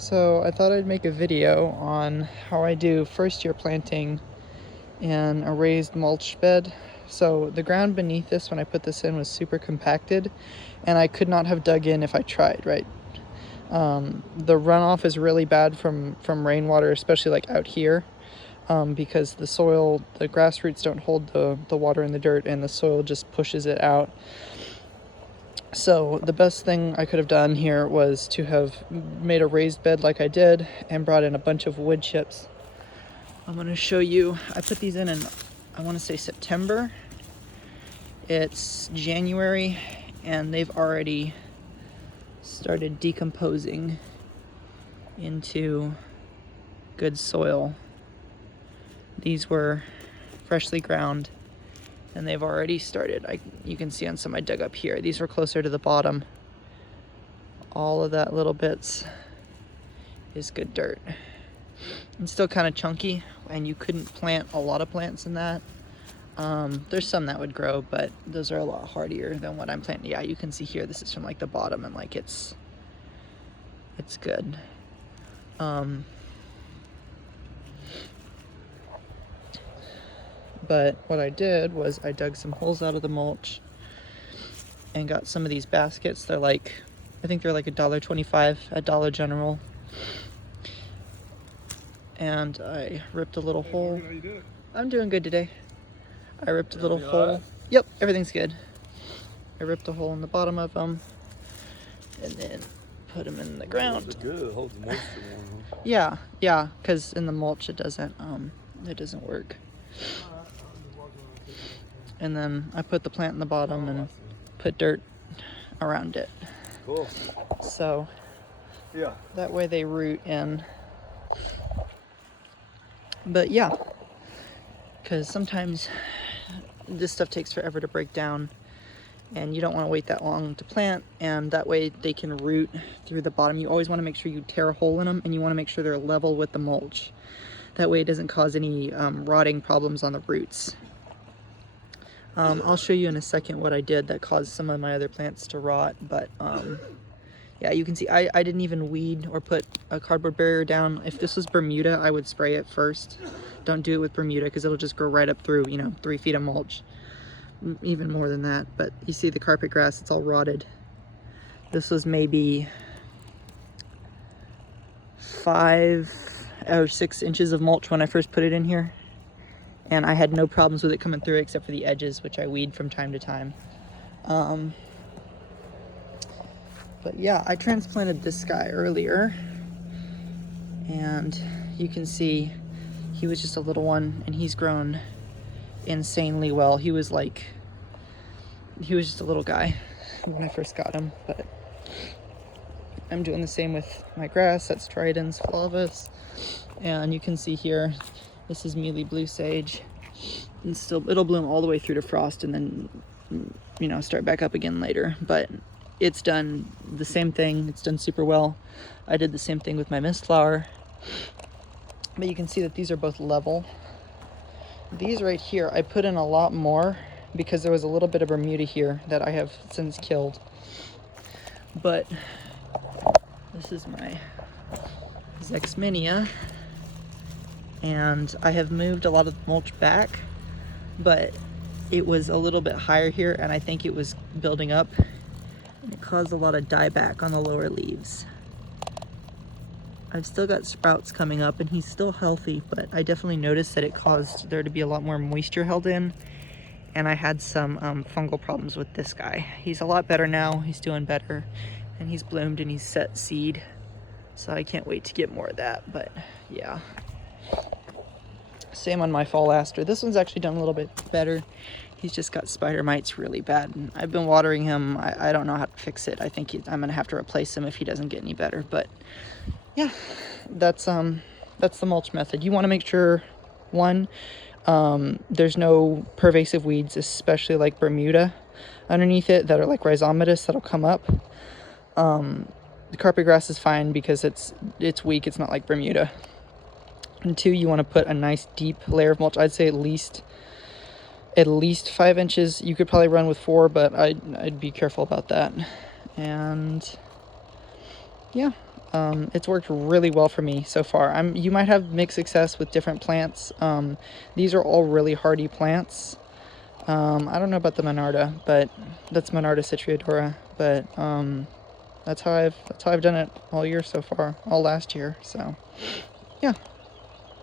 So I thought I'd make a video on how I do first year planting in a raised mulch bed. So the ground beneath this when I put this in was super compacted and I could not have dug in if I tried, right? The runoff is really bad from rainwater, especially like out here, because the soil, the grass roots don't hold the water in the dirt and the soil just pushes it out. So the best thing I could have done here was to have made a raised bed like I did and brought in a bunch of wood chips. I'm going to show you. I put these in I want to say September. It's January and they've already started decomposing into good soil. These were freshly ground and they've already started. You can see on some I dug up here. These were closer to the bottom. All of that little bits is good dirt. It's still kind of chunky, and you couldn't plant a lot of plants in that. There's some that would grow, but those are a lot hardier than what I'm planting. Yeah, you can see here, this is from like the bottom, and like it's good. But what I did was I dug some holes out of the mulch and got some of these baskets. They're like, I think they're like $1.25 at Dollar General. And I ripped a little hole. How you doing? I'm doing good today. I ripped a little hole. Yep, everything's good. I ripped a hole in the bottom of them and then put them in the ground. That's good. It holds the moisture on, huh? Yeah, because in the mulch it doesn't work. And then I put the plant in the bottom and put dirt around it. Cool. So Yeah. that way they root in. But yeah, because sometimes this stuff takes forever to break down and you don't want to wait that long to plant, and that way they can root through the bottom. You always want to make sure you tear a hole in them, and you want to make sure they're level with the mulch. That way it doesn't cause any rotting problems on the roots. I'll show you in a second what I did that caused some of my other plants to rot, but yeah, you can see I didn't even weed or put a cardboard barrier down. If this was Bermuda, I would spray it first. Don't do it with Bermuda because it'll just grow right up through, 3 feet of mulch. Even more than that. But you see the carpet grass, it's all rotted. This was maybe 5 or 6 inches of mulch when I first put it in here. And I had no problems with it coming through except for the edges, which I weed from time to time. But yeah, I transplanted this guy earlier, and you can see he was just a little one, and he's grown insanely well. He was just a little guy when I first got him, but I'm doing the same with my grass. That's Tridens flavus, and you can see here, this is Mealy Blue Sage, and it'll bloom all the way through to frost and then, start back up again later. But it's done the same thing. It's done super well. I did the same thing with my mist flower. But you can see that these are both level. These right here, I put in a lot more because there was a little bit of Bermuda here that I have since killed. But this is my Zexminia. And I have moved a lot of the mulch back, but it was a little bit higher here, and I think it was building up. And it caused a lot of dieback on the lower leaves. I've still got sprouts coming up and he's still healthy, but I definitely noticed that it caused there to be a lot more moisture held in, and I had some fungal problems with this guy. He's a lot better now, he's doing better, and he's bloomed and he's set seed, so I can't wait to get more of that. But yeah, same on my fall aster. This one's actually done a little bit better. He's just got spider mites really bad, and I've been watering him. I don't know how to fix it. I think I'm gonna have to replace him if he doesn't get any better. But yeah, that's the mulch method. You want to make sure, one, there's no pervasive weeds, especially like Bermuda underneath it that are like rhizomatous that'll come up. The carpet grass is fine because it's weak. It's not like Bermuda. And 2, you want to put a nice deep layer of mulch. I'd say at least 5 inches. You could probably run with 4, but I'd be careful about that. And yeah, It's worked really well for me so far. You might have mixed success with different plants. These are all really hardy plants. I don't know about the Monarda, but that's Monarda citriodora. But that's how I've done it all year so far, all last year. So yeah.